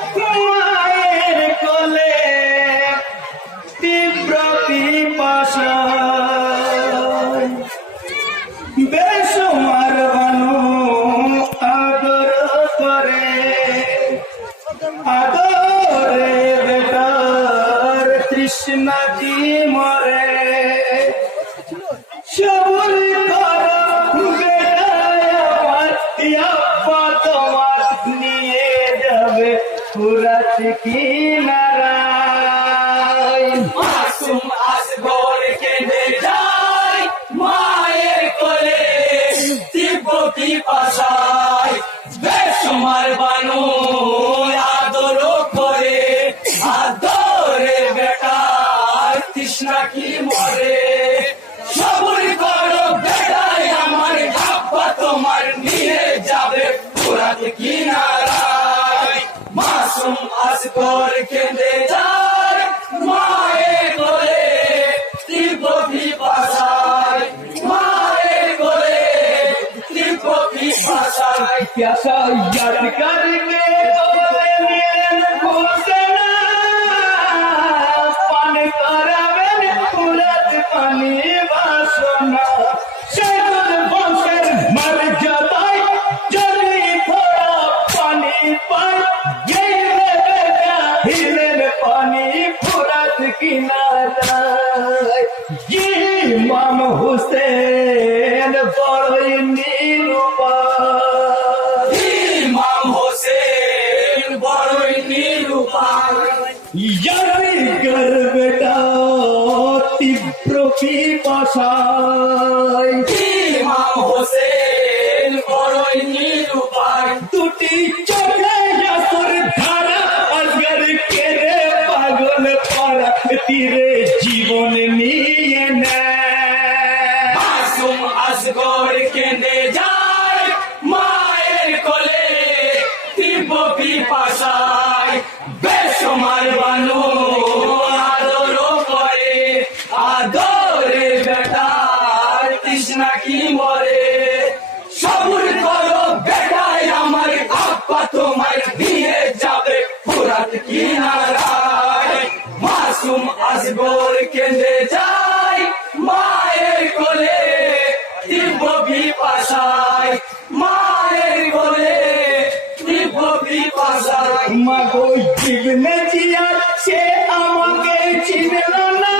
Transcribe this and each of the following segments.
মায়ের কোলে তীব্র পিপাসা বেসুমার বানু আদর করে আদরে বেটার তৃষ্ণা কি মরে সবুর করো বেটা আমার আব্বা তোমার নিয়ে যাবে ফুরাত কিনারায় মাসুম আসগর কেঁদে যায় মায়ের কোলে তীব্র পিপাসায় বেসুমার বানু আদর করে আদরে বেটার তৃষ্ণা কি মরে সবুর করো বেটাই আমার আব্বা তোমার নিয়ে যাবে ফুরাত কিনারায় মাসুম আসগর কেঁদে যায় মায়ের কোলে তীব্র পিপাসায় মায়ের কোলে তীব্র পিপাসায় प्यासा याद करके बोले मिलन घुसना पान करावेन फुरत पानी वासना शेर बंसर मर जाताई जल्दी थोड़ा पानी पाई ये बेटा हिलन पानी फुरत किनारा ये इमाम हुसैन बड़े नीरुपा ইমাম হোসেন বড়ই নিরুপায় यारी कर बेटा तीव्र पिपासाय ইমাম হোসেন বড়ই নিরুপায় দুটি চোখে আসর ধারা আজগর কেড়ে পাগল পারা তীরে জীবন নিয়ে নেয় মাসুম আসগর কেঁদে যায় মায়ের কোলে তীব্র পিপাসায় বেসুমার বানু আদর করে আদরে বেটার তৃষ্ণা কি মরে সবুর করো বেটাই আমার আব্বা তোমার দিয়ে যাবে ফুরাত কিনারায় মাসুম আসগর কেঁদে যায় মায়ের কোলে তীব্র পিপাসায় মায়ের কোলে তীব্র পিপাসায় মাগো জীবনে জিয়া সে আমাকে চিনল না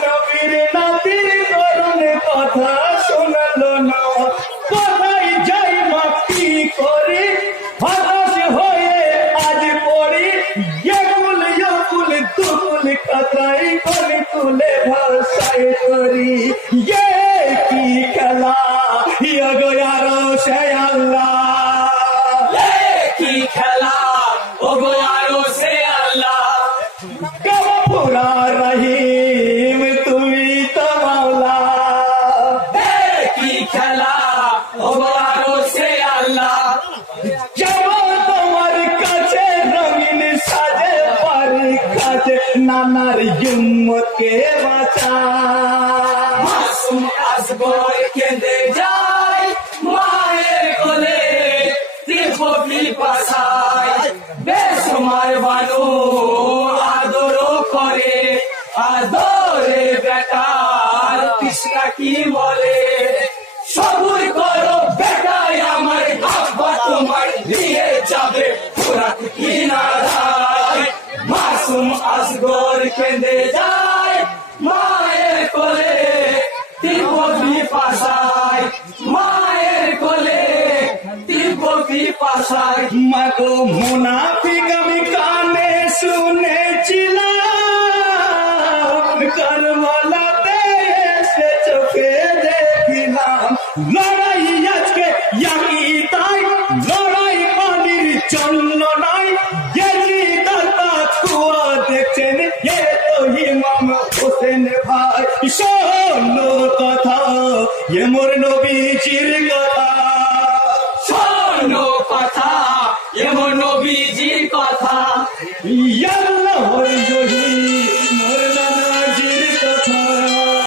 নবীর নাতির করুণ কথা শোনাল না কোথায় যাই মা কি করি হতাশ হয়ে আজ পড়ি একুল দুকুল কাতাই করে তুলে ভাষায় করি ये की খেলা ইয়গো আরো সে আল্লাহ কি খেলা ও গো আরো সে আল্লাহ গফুরা রহিম তুমি তো মাওলা কি খেলা ও গো আরো সে আল্লাহ যেমন তোমার কাছে রঙিন সাজে পারি কাছে নানার ইম্মতকে বাঁচা মাসুম আসগর কেঁদে যায় মায়ের কোলে তীব্র পিপাসায় বেসুমার বানু আদর করে আদরে বেটার তৃষ্ণা কি বলে সবুর করো বেটাই আমার আব্বা তোমার দিয়ে যাবে ফুরাত কিনারায় মাসুম আসগর কেঁদে যায় মায়ের কোলে তীব্র পিপাসায় মায়ের কোলে তীব্র পিপাসায় মাগো মুনাফিক আমি কানে শুনেছিলাম কারবালাতে এসে চোখে দেখিলাম লড়াই আজকে ইয়াকি তাই লড়াই পানির জন্য নাই দাতা কুয়া দেখছেন এ তো ইমাম হোসেন ভাই শোনো কথা এ মোর নবীজির কথা শোনো কথা এমন নবীজির কথা